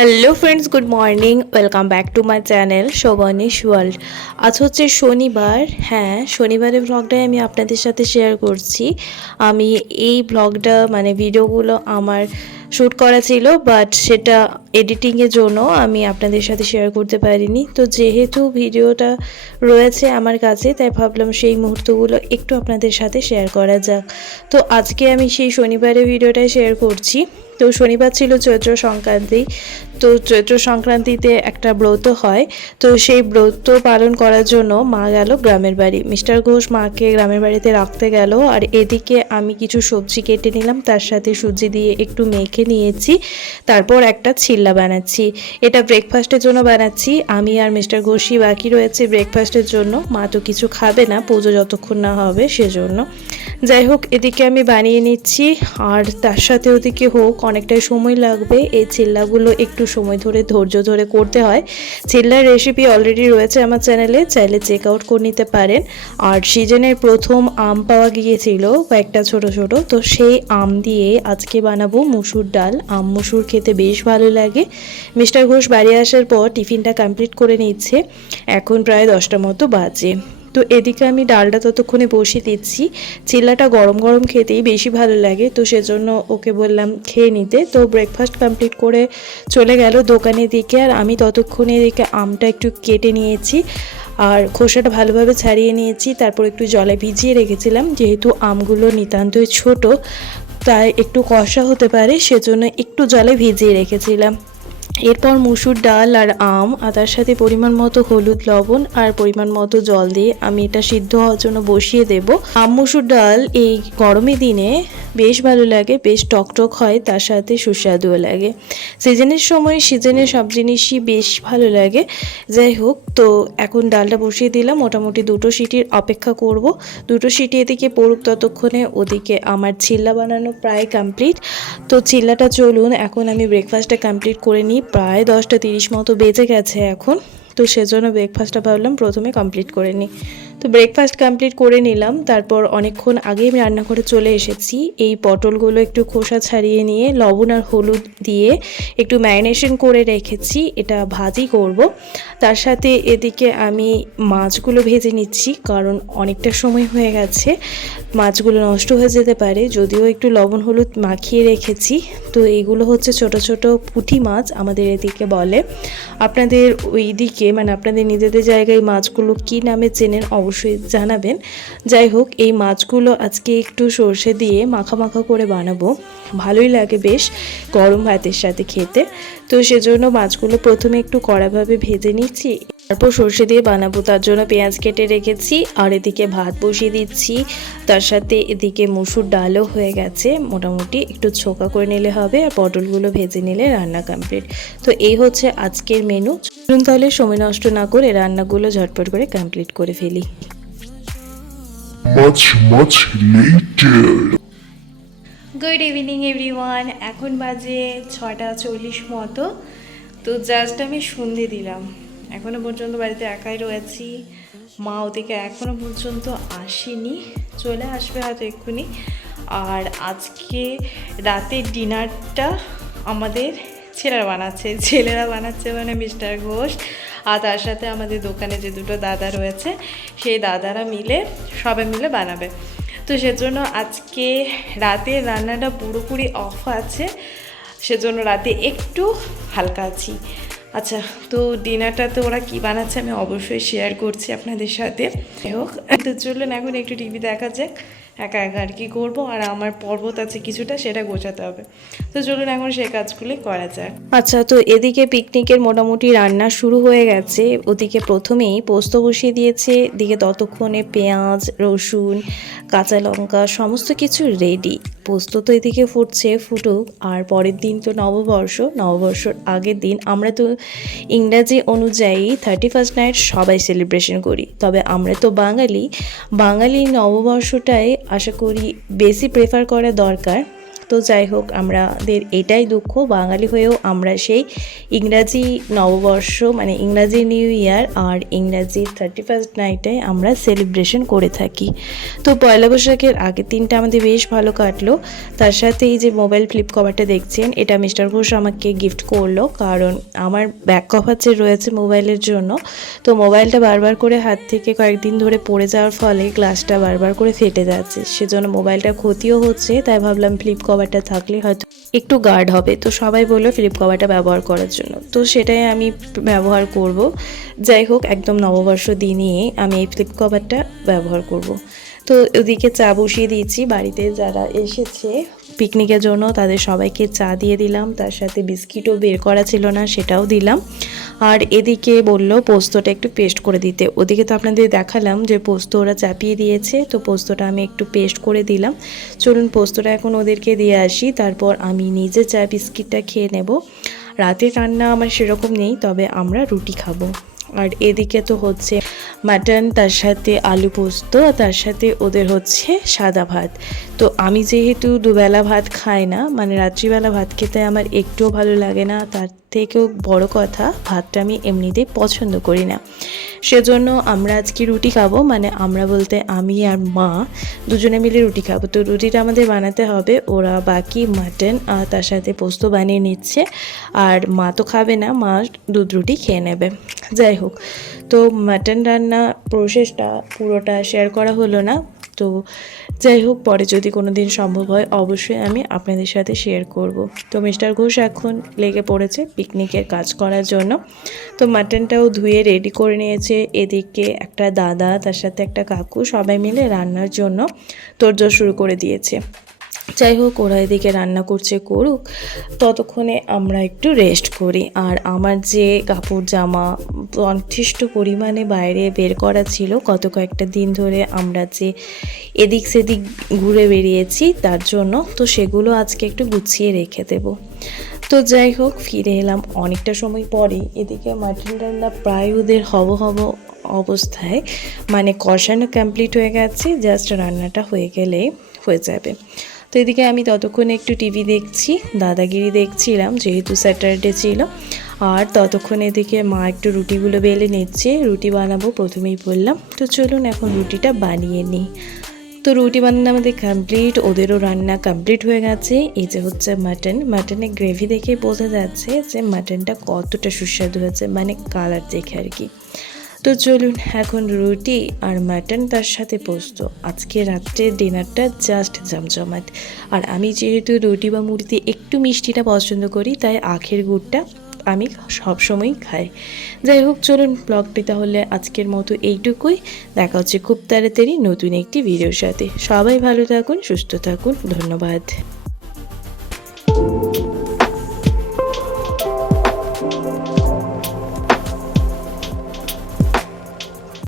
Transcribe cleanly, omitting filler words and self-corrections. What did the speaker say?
Hello friends, good morning. Welcome back to my channel Shobhanish world. আজ হচ্ছে শনিবার। হ্যাঁ, শনিবারের ব্লগটাই আমি আপনাদের সাথে শেয়ার করছি। আমি এই ব্লগটা ভিডিওগুলো আমার শ্যুট করা ছিল, বাট সেটা এডিটিংয়ের জন্য আমি আপনাদের সাথে শেয়ার করতে পারিনি। তো যেহেতু ভিডিওটা রয়েছে আমার কাছে, তাই ভাবলাম সেই মুহূর্তগুলো একটু আপনাদের সাথে শেয়ার করা যাক। তো আজকে আমি সেই শনিবারের ভিডিওটাই শেয়ার করছি। তো শনিবার ছিল চৈত্র সংক্রান্তি। তো চৈত্র সংক্রান্তিতে একটা ব্রত হয়। তো সেই ব্রত পালন করার জন্য মা গেল গ্রামের বাড়ি। মিস্টার ঘোষ মাকে গ্রামের বাড়িতে রাখতে গেল, আর এদিকে আমি কিছু সবজি কেটে নিলাম, তার সাথে সুজি দিয়ে একটু মেখে নিয়েছি। তারপর একটা চিল্লা বানাচ্ছি। এটা ব্রেকফাস্টের জন্য বানাচ্ছি। আমি আর মিস্টার ঘোষই বাকি রয়েছে ব্রেকফাস্টের জন্য। মা তো কিছু খাবে না পুজো যতক্ষণ না হবে, সেজন্য। যাই হোক, এদিকে আমি বানিয়ে নিচ্ছি, আর তার সাথে ওদিকে হোক অনেকটাই সময় লাগবে। এই চিল্লাগুলো একটু সময় ধরে ধৈর্য ধরে করতে হয়। চিল্লার রেসিপি অলরেডি রয়েছে আমার চ্যানেলে, চাইলে চেক আউট করে নিতে পারেন। আর সিজনের প্রথম আম পাওয়া গিয়েছিল কয়েকটা ছোট ছোট, তো সেই আম দিয়ে আজকে বানাবো মুসুর ডাল। আম মুসুর খেতে বেশ ভালো লাগে। মিস্টার ঘোষ বাড়ি আসার পর টিফিনটা কমপ্লিট করে নিচ্ছে। এখন প্রায় 10টার মতো বাজে। তো এদিকে আমি ডালটা ততক্ষণে বসিয়ে দিচ্ছি। চিল্লাটা গরম গরম খেতেই বেশি ভালো লাগে, তো সেজন্য ওকে বললাম খেয়ে নিতে। তো ব্রেকফাস্ট কমপ্লিট করে চলে গেল দোকানের দিকে, আর আমি ততক্ষণে এদিকে আমটা একটু কেটে নিয়েছি আর খোসাটা ভালোভাবে ছাড়িয়ে নিয়েছি। তারপর একটু জলে ভিজিয়ে রেখেছিলাম, যেহেতু আমগুলো নিতান্তই ছোট, তাই একটু কষা হতে পারে, সেজন্য একটু জলে ভিজিয়ে রেখেছিলাম। এরপর মুসুর ডাল আর আম, আর তার সাথে পরিমাণ মতো হলুদ, লবণ আর পরিমাণ মতো জল দিয়ে আমি এটা সিদ্ধ হওয়ার জন্য বসিয়ে দেব। আম মুসুর ডাল এই গরমের দিনে বেশ ভালো লাগে, বেশ টকটক হয়, তার সাথে সুস্বাদুও লাগে। সিজনের সময় সিজনের সব জিনিসই বেশ ভালো লাগে। যাই হোক, তো এখন ডালটা বসিয়ে দিলাম। মোটামুটি 2টো সিটির অপেক্ষা করব। 2টো সিটি এদিকে পড়ুক, ততক্ষণে ওদিকে আমার চিল্লা বানানো প্রায় কমপ্লিট। তো চিল্লাটা চলুন, এখন আমি ব্রেকফাস্টটা কমপ্লিট করে নিই। প্রায় 10টা 30 মতো বেজে গেছে এখন। তো সেজন্য ব্রেকফাস্টটা ভাবলাম প্রথমে কমপ্লিট করে নিই। তো ব্রেকফাস্ট কমপ্লিট করে নিলাম। তারপর অনেকক্ষণ আগেই আমি রান্নাঘরে চলে এসেছি। এই পটলগুলো একটু খোসা ছাড়িয়ে নিয়ে লবণ আর হলুদ দিয়ে একটু ম্যারিনেশন করে রেখেছি, এটা ভাজি করব। তার সাথে এদিকে আমি মাছগুলো ভেজে নিচ্ছি, কারণ অনেকটা সময় হয়ে গেছে, মাছগুলো নষ্ট হয়ে যেতে পারে। যদিও একটু লবণ হলুদ মাখিয়ে রেখেছি। তো এইগুলো হচ্ছে ছোট ছোট পুঁটি মাছ আমাদের এদিকে বলে। আপনাদের ওই দিকে আপনাদের নিজেদের জায়গায় মাছগুলো কী নামে চেনেন অবশ্যই জানাবেন। যাই হোক, এই মাছগুলো আজকে একটু সর্ষে দিয়ে মাখা মাখা করে বানাবো। ভালোই লাগে বেশ গরম ভাতের সাথে খেতে। তো সেজন্য মাছগুলো প্রথমে একটু কড়াভাবে ভেজে নিচ্ছি, তারপর সর্ষে দিয়ে বানাবো। তার জন্য পেঁয়াজ কেটে রেখেছি, আর এদিকে ভাত বসিয়ে দিচ্ছি। তার সাথে এদিকে মুসুর ডালও হয়ে গেছে, মোটামুটি একটু ছোকা করে নিলে হবে, আর পটলগুলো ভেজে নিলে রান্না কমপ্লিট। তো এই হচ্ছে আজকের মেনু। চলুন তাহলে সময় নষ্ট না করে রান্নাগুলো ঝটপট করে কমপ্লিট করে ফেলি। Good evening everyone. এখন বাজে 6টা 40 মতো। তো জাস্ট আমি সন্ধে দিলাম। এখনও পর্যন্ত বাড়িতে একাই রয়েছি। মা ওদিকে এখনও পর্যন্ত আসেনি, চলে আসবে হয়তো এক্ষুনি। আর আজকে রাতের ডিনারটা আমাদের ছেলেরা বানাচ্ছে মিস্টার ঘোষ, আর তার সাথে আমাদের দোকানে যে 2টো দাদা রয়েছে, সেই দাদারা সবাই মিলে বানাবে। তো সেজন্য আজকে রাতের রান্নাটা পুরোপুরি অফ আছে, সেজন্য রাতে একটু হালকা আছি। আচ্ছা, তো ডিনারটাতে ওরা কি বানাচ্ছে আমি অবশ্যই শেয়ার করছি আপনাদের সাথে। যাই হোক, তো চলুন এখন একটু টিভি দেখা যাক। একা একা আর কি করবো, আর আমার পর্বত আছে কিছুটা, সেটা গোছাতে হবে। তো চলুন এখন সেই কাজগুলি করা যাক। আচ্ছা, তো এদিকে পিকনিকের মোটামুটি রান্না শুরু হয়ে গেছে। ওদিকে প্রথমেই পোস্ত বসিয়ে দিয়েছে, দিকে ততক্ষণে পেঁয়াজ, রসুন, কাঁচা লঙ্কা সমস্ত কিছু রেডি। পোস্ত তো এদিকে ফুটুক। আর পরের দিন তো নববর্ষর আগের দিন আমরা তো ইংরাজি অনুযায়ী 31st নাইট সবাই সেলিব্রেশন করি, তবে আমরা তো বাঙালি নববর্ষটাই আশা করি বেশি প্রেফার করা দরকার। তো যাই হোক, আমাদের এটাই দুঃখ, বাঙালি হয়েও আমরা সেই ইংরাজি নববর্ষ মানে ইংরাজি নিউ ইয়ার আর ইংরাজি 31st নাইটে আমরা সেলিব্রেশন করে থাকি। তো পয়লা বৈশাখের আগের দিনটা আমাদের বেশ ভালো কাটলো। তার সাথে এই যে মোবাইল ফ্লিপ কভারটা দেখছেন, এটা মিস্টার ঘোষ আমাকে গিফট করলো, কারণ আমার ব্যাক কভার যে রয়েছে মোবাইলের জন্য, তো মোবাইলটা বারবার করে হাত থেকে কয়েকদিন ধরে পড়ে যাওয়ার ফলে গ্লাসটা বারবার করে ফেটে যাচ্ছে, সেজন্য মোবাইলটা ক্ষতিও হচ্ছে। তাই ভাবলাম ফ্লিপ কভারটা থাকলে হয়তো একটু গার্ড হবে। তো সবাই বললো ফ্লিপ কভারটা ব্যবহার করার জন্য, তো সেটাই আমি ব্যবহার করব। যাই হোক, একদম নববর্ষ দিনই আমি এই ফ্লিপ কভারটা ব্যবহার করব। তো ওদিকে চা বসিয়ে দিয়েছি, বাড়িতে যারা এসেছে পিকনিকের জন্য তাদের সবাইকে চা দিয়ে দিলাম, তার সাথে বিস্কিটও বের করা ছিল না সেটাও দিলাম। আর এদিকে বলল পোস্তটা একটু পেস্ট করে দিতে। ওদিকে তো আপনাদের দেখালাম যে পোস্ত ওরা চাপিয়ে দিয়েছে, তো পোস্তটা আমি একটু পেস্ট করে দিলাম। চলুন পোস্তটা এখন ওদেরকে দিয়ে আসি, তারপর আমি নিজে চা বিস্কিটটা খেয়ে নেব। রাতের রান্না আমার সেরকম নেই, তবে আমরা রুটি খাবো। আর এদিকে তো হচ্ছে মাটন, তার সাথে আলু পোস্ত, তার সাথে ওদের হচ্ছে সাদা ভাত। তো আমি যেহেতু দুবেলা ভাত খাই না, মানে রাত্রিবেলা ভাত খেতে আমার একটুও ভালো লাগে না, তার থেকেও বড় কথা ভাতটা আমি এমনিতেই পছন্দ করি না, সেজন্য আমরা আজকে রুটি খাবো। মানে আমরা বলতে আমি আর মা দুজনে মিলে রুটি খাবো। তো রুটিটা আমাদের বানাতে হবে, ওরা বাকি মাটন আর তার সাথে পোস্ত বানিয়ে নিচ্ছে। আর মা তো খাবে না, মা দুধ রুটি খেয়ে নেবে। যাই হোক, তো মাটন রান্না প্রসেসটা পুরোটা শেয়ার করা হলো না। তো যাই হোক, পরে যদি কোনো দিন সম্ভব হয় অবশ্যই আমি আপনাদের সাথে শেয়ার করব। তো মিস্টার ঘোষ এখন লেগে পড়েছে পিকনিকের কাজ করার জন্য। তো মাটনটাও ধুয়ে রেডি করে নিয়েছে। এদিকে একটা দাদা, তার সাথে একটা কাকু, সবাই মিলে রান্নার জন্য তোড়জোড় শুরু করে দিয়েছে। যাই হোক, ওরা এদিকে রান্না করছে, করুক, ততক্ষণে আমরা একটু রেস্ট করি। আর আমার যে কাপড় জামা যথেষ্ট পরিমাণে বাইরে বের করা ছিল, গত কয়েকটা দিন ধরে আমরা যে এদিক সেদিক ঘুরে বেরিয়েছি তার জন্য, তো সেগুলো আজকে একটু গুছিয়ে রেখে দেব। তো যাই হোক, ফিরে এলাম অনেকটা সময় পরে। এদিকে মাটন রান্না প্রায় ওদের হব অবস্থায়, মানে কষানো কমপ্লিট হয়ে গেছে, জাস্ট রান্নাটা হয়ে গেলেই হয়ে যাবে। তো এদিকে আমি ততক্ষণে একটু টিভি দেখছি, দাদাগিরি দেখছিলাম যেহেতু স্যাটারডে ছিল। আর ততক্ষণে এদিকে মা একটু রুটিগুলো বেলে নিচ্ছে, রুটি বানাবো প্রথমেই বললাম। তো চলুন এখন রুটিটা বানিয়ে নিই। তো রুটি বানানো আমাদের কমপ্লিট, ওদেরও রান্না কমপ্লিট হয়ে গেছে। এই যে হচ্ছে মাটনের গ্রেভি দেখে বোঝা যাচ্ছে যে মাটনটা কতটা সুস্বাদু হয়েছে, মানে কালার দেখে আর কি। তো চলুন এখন রুটি আর মাটন তার সাথে পোস্ত, আজকে রাত্রের ডিনারটা জাস্ট জমজমাট। আর আমি যেহেতু রুটি বা মুড়িতে একটু মিষ্টিটা পছন্দ করি, তাই আখের গুড়টা আমি সবসময় খাই। যাই হোক, চলুন ব্লগটি তাহলে আজকের মতো এইটুকুই। দেখা হচ্ছে খুব তাড়াতাড়ি নতুন একটি ভিডিওর সাথে। সবাই ভালো থাকুন, সুস্থ থাকুন, ধন্যবাদ।